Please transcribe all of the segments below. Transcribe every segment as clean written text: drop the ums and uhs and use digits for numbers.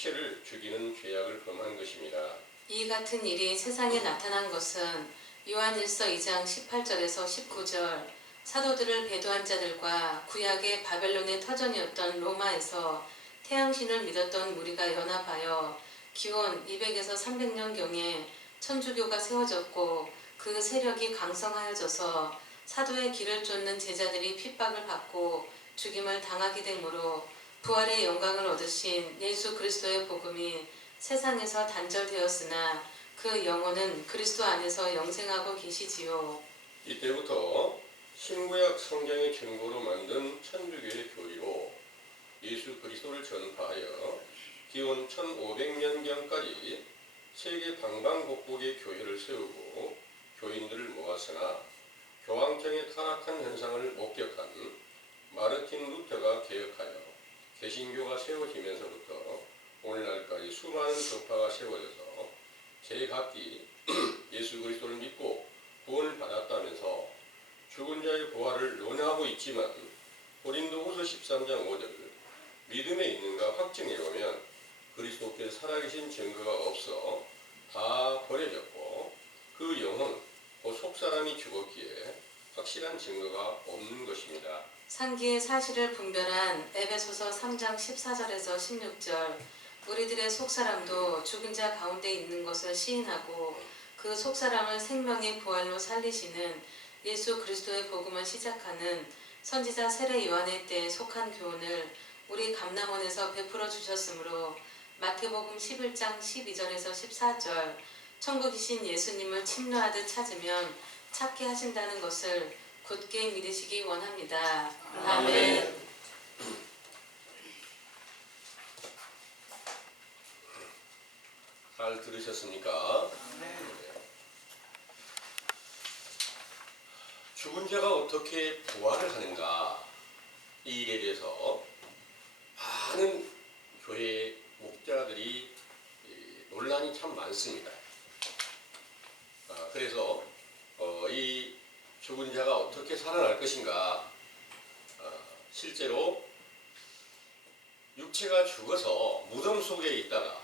육체를 죽이는 죄악을 범한 것입니다. 이 같은 일이 세상에 나타난 것은 요한일서 2장 18절에서 19절 사도들을 배도한 자들과 구약의 바벨론의 터전이었던 로마에서 태양신을 믿었던 무리가 연합하여 기원 200에서 300년경에 천주교가 세워졌고 그 세력이 강성하여져서 사도의 길을 쫓는 제자들이 핍박을 받고 죽임을 당하게 되므로 부활의 영광을 얻으신 예수 그리스도의 복음이 세상에서 단절되었으나 그 영혼은 그리스도 안에서 영생하고 계시지요. 이때부터 신구약 성경의 증거로 만든 천주교의 교리로 예수 그리스도를 전파하여 기원 1500년경까지 세계 방방곡곡에 교회를 세우고 교인들을 모았으나 교황청의 타락한 현상을 목격한 마르틴 루터가 개혁하여 개신교가 세워지면서부터 오늘날까지 수많은 교파가 세워져서 제각기 예수 그리스도를 믿고 구원을 받았다면서 죽은 자의 부활을 논하고 있지만 고린도후서 13장 5절 믿음에 있는가 확증해보면 그리스도께서 살아계신 증거가 없어 다 버려졌고 그 영혼 곧 속사람이 죽었기에 확실한 증거가 없는 것입니다. 상기의 사실을 분별한 에베소서 3장 14절에서 16절 우리들의 속사람도 죽은 자 가운데 있는 것을 시인하고 그 속사람을 생명의 부활로 살리시는 예수 그리스도의 복음을 시작하는 선지자 세례 요한의 때에 속한 교훈을 우리 감남원에서 베풀어 주셨으므로 마태복음 11장 12절에서 14절 천국이신 예수님을 침노하듯 찾으면 찾게 하신다는 것을 굳게 믿으시기 원합니다. 아멘. 잘 들으셨습니까? 죽은 자가 어떻게 부활을 하는가 이 일에 대해서 많은 교회 목자들이 논란이 참 많습니다. 그래서 이 죽은 자가 어떻게 살아날 것인가 실제로 육체가 죽어서 무덤 속에 있다가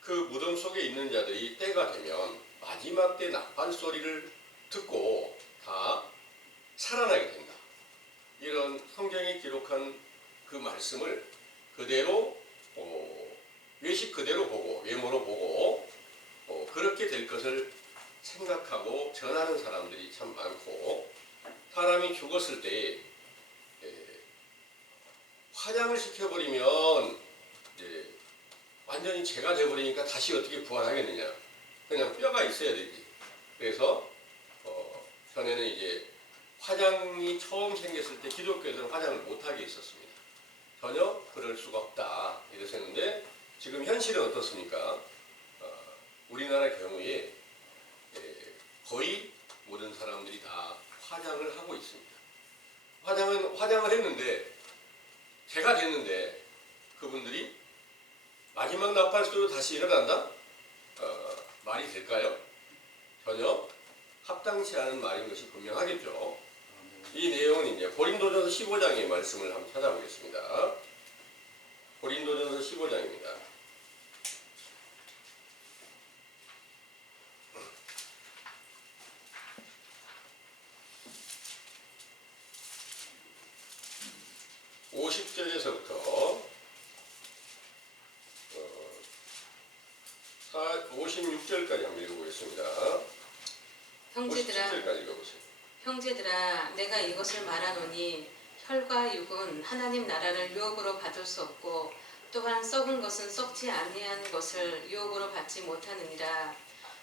그 무덤 속에 있는 자들이 때가 되면 마지막 때 나팔 소리를 듣고 다 살아나게 된다. 이런 성경에 기록한 그 말씀을 그대로 외식 그대로 보고 외모로 보고 그렇게 될 것을 생각하고 전하는 사람들이 참 많고 사람이 죽었을 때 화장을 시켜버리면 완전히 재가 돼버리니까 다시 어떻게 부활하겠느냐. 그냥 뼈가 있어야 되지. 그래서 전에는 이제 화장이 처음 생겼을 때 기독교에서는 화장을 못하게 있었습니다. 전혀 그럴 수가 없다 이랬었는데 지금 현실은 어떻습니까? 우리나라 경우에 거의 모든 사람들이 다 화장을 하고 있습니다. 화장을 했는데 재가 됐는데 그분들이 마지막 나팔소리로 다시 일어난다? 말이 될까요? 전혀 합당치 않은 말인 것이 분명하겠죠. 이 내용은 이제 고린도전서 15장의 말씀을 한번 찾아보겠습니다. 고린도전서 15장입니다. (50절에서부터) 56절까지 한번 읽어보겠습니다. 형제들아 내가 이것을 말하노니 혈과 육은 하나님 나라를 유업으로 받을 수 없고 또한 썩은 것은 썩지 아니한 것을 유업으로 받지 못하느니라.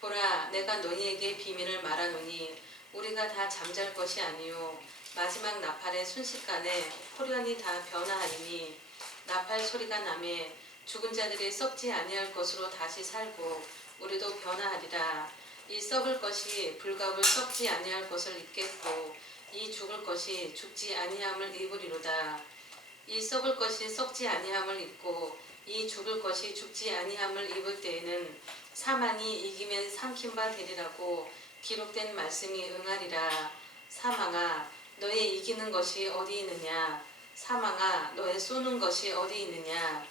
보라 내가 너희에게 비밀을 말하노니 우리가 다 잠잘 것이 아니요 마지막 나팔의 순식간에 호련히 다 변화하리니 나팔 소리가 나매 죽은 자들이 썩지 아니할 것으로 다시 살고 우리도 변화하리라. 이 썩을 것이 불갑을 썩지 아니할 것을 입겠고 이 죽을 것이 죽지 아니함을 입으리로다. 이 썩을 것이 썩지 아니함을 입고 이 죽을 것이 죽지 아니함을 입을 때에는 사망이 이기면 삼킨 바 되리라고 기록된 말씀이 응하리라. 사망아 너의 이기는 것이 어디 있느냐. 사망아 너의 쏘는 것이 어디 있느냐.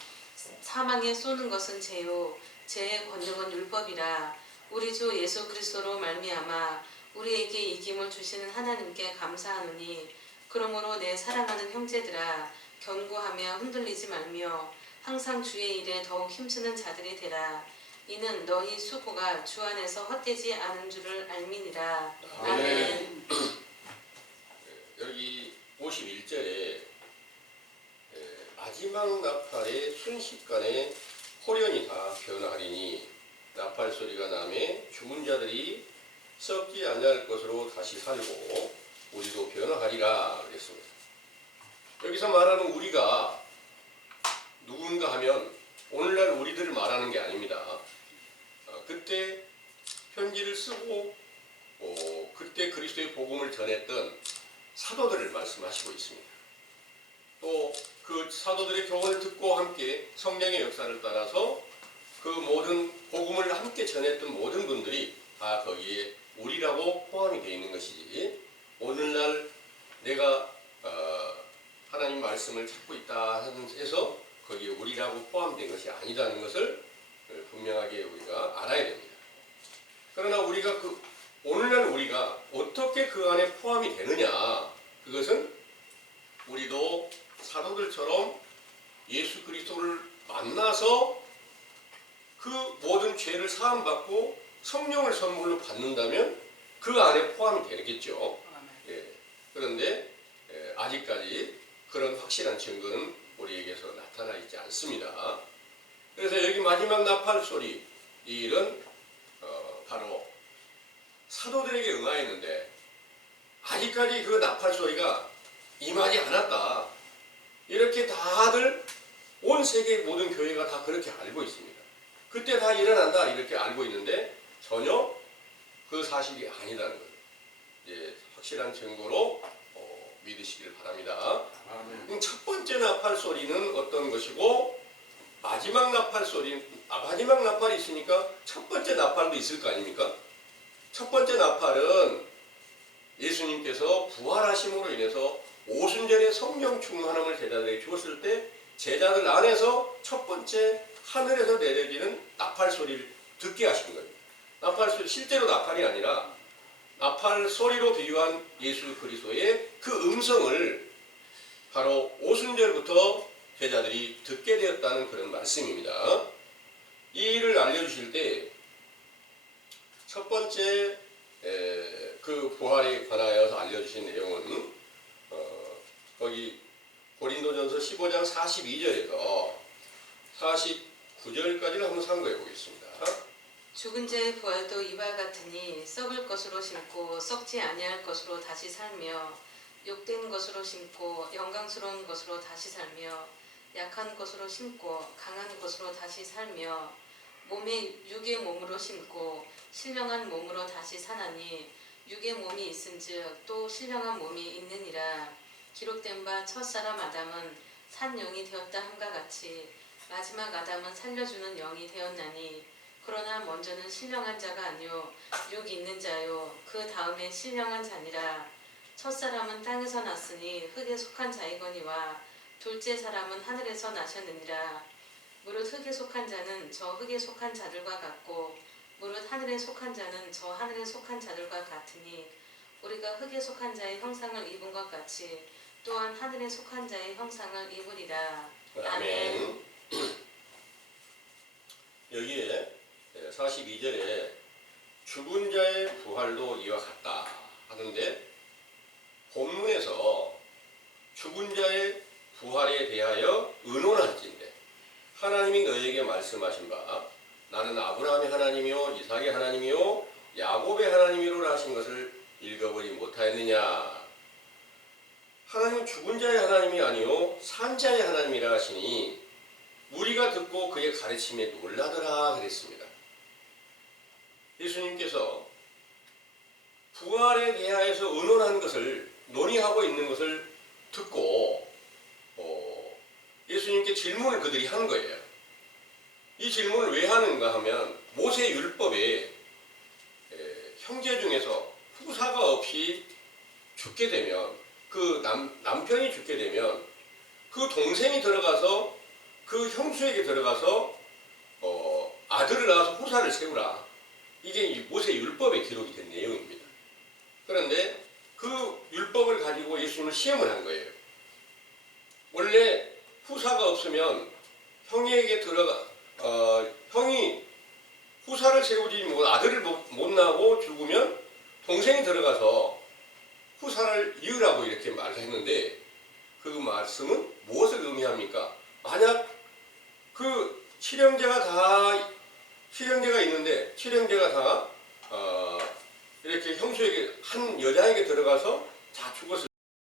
사망에 쏘는 것은 죄요 죄의 권능은 율법이라. 우리 주 예수 그리스도로 말미암아 우리에게 이김을 주시는 하나님께 감사하노니 그러므로 내 사랑하는 형제들아 견고하며 흔들리지 말며 항상 주의 일에 더욱 힘쓰는 자들이 되라. 이는 너희 수고가 주 안에서 헛되지 않은 줄을 알미니라. 아멘. 여기 51절에 마지막 나팔의 순식간에 호련히 다 변하리니 나팔 소리가 나매 죽은 자들이 썩지 아니할 것으로 다시 살고 우리도 변화하리라 그랬습니다. 여기서 말하는 우리가 누군가 하면 오늘날 우리들을 말하는 게 아닙니다. 그때 편지를 쓰고 그때 그리스도의 복음을 전했던 사도들을 말씀하시고 있습니다. 또 그 사도들의 교훈을 듣고 함께 성령의 역사를 따라서 그 모든 복음을 함께 전했던 모든 분들이 다 거기에 우리라고 포함이 되어 있는 것이지, 오늘날 내가 하나님 말씀을 찾고 있다 해서 거기에 우리라고 포함된 것이 아니라는 것을 분명하게 우리가 알아야 됩니다. 그러나 우리가 오늘날 우리가 어떻게 그 안에 포함이 되느냐, 그것은 우리도 사도들처럼 예수 그리스도를 만나서 그 모든 죄를 사함받고 성령을 선물로 받는다면 그 안에 포함이 되겠죠. 그런데 아직까지 그런 확실한 증거는 우리에게서 나타나 있지 않습니다. 그래서 여기 마지막 나팔 소리, 이 일은 바로 사도들에게 응하였는데 아직까지 그 나팔 소리가 임하지 않았다. 이렇게 다들 온 세계 모든 교회가 다 그렇게 알고 있습니다. 그때 다 일어난다 이렇게 알고 있는데 전혀 그 사실이 아니라는 것, 확실한 증거로 믿으시길 바랍니다. 첫 번째 나팔 소리는 어떤 것이고 마지막 나팔 소리는 마지막 나팔이 있으니까 첫 번째 나팔도 있을 거 아닙니까? 첫 번째 나팔은 예수님께서 부활하심으로 인해서 오순절에 성령 충만함을 제자들에게 주었을 때 제자들 안에서 첫 번째 하늘에서 내려지는 나팔 소리를 듣게 하신 겁니다. 나팔 소리, 실제로 나팔이 아니라 나팔 소리로 비유한 예수 그리스도의 그 음성을 바로 오순절부터 제자들이 듣게 되었다는 그런 말씀입니다. 이 일을 알려주실 때 첫 번째 그 부활에 관하여서 알려주신 내용은 거기 고린도전서 15장 42절에서 49절까지를 한번 상고해 보겠습니다. 죽은 자의 부활도 이와 같으니 썩을 것으로 심고 썩지 아니할 것으로 다시 살며 욕된 것으로 심고 영광스러운 것으로 다시 살며 약한 것으로 심고 강한 것으로 다시 살며 몸에 육의 몸으로 심고 신령한 몸으로 다시 사나니 육의 몸이 있은즉 또 신령한 몸이 있느니라. 기록된 바 첫사람 아담은 산 영이 되었다 함과 같이 마지막 아담은 살려주는 영이 되었나니 그러나 먼저는 신령한 자가 아니요 육 있는 자요 그 다음에 신령한 자니라. 첫사람은 땅에서 났으니 흙에 속한 자이거니와 둘째 사람은 하늘에서 나셨느니라. 무릇 흙에 속한 자는 저 흙에 속한 자들과 같고 무릇 하늘에 속한 자는 저 하늘에 속한 자들과 같으니 우리가 흙에 속한 자의 형상을 입은 것 같이 또한 하늘에 속한 자의 형상을 입으리라. 아멘. 여기에 42절에 죽은 자의 부활도 이와 같다 하는데, 본문에서 죽은 자의 부활에 대하여 의논할진대 하나님이 너에게 말씀하신 바 나는 아브라함의 하나님이요 이삭의 하나님이요 야곱의 하나님이로라 하신 것을 읽어보지 못하였느냐. 하나님은 죽은 자의 하나님이 아니요 산 자의 하나님이라 하시니 무리가 듣고 그의 가르침에 놀라더라 그랬습니다. 예수님께서 부활에 대하여서 의논한 것을 논의하고 있는 것을 듣고 예수님께 질문을 그들이 한 거예요. 이 질문을 왜 하는가 하면 모세 율법에 형제 중에서 후사가 없이 죽게 되면 그 남편이 죽게 되면 그 동생이 들어가서 그 그 형수에게 들어가서 아들을 낳아서 후사를 세우라. 이게 이 모세 율법에 기록이 된 내용입니다. 그런데 그 율법을 가지고 예수님은 시험을 한 거예요. 원래 후사가 없으면 형에게 형이 후사를 세우지 못 아들을 못 낳고 죽으면 동생이 들어가서 후사를 이으라고 이렇게 말을 했는데 그 말씀은 무엇을 의미합니까? 만약 그 칠형제가 있는데 칠형제가 다 이렇게 형수에게 한 여자에게 들어가서 다 죽었을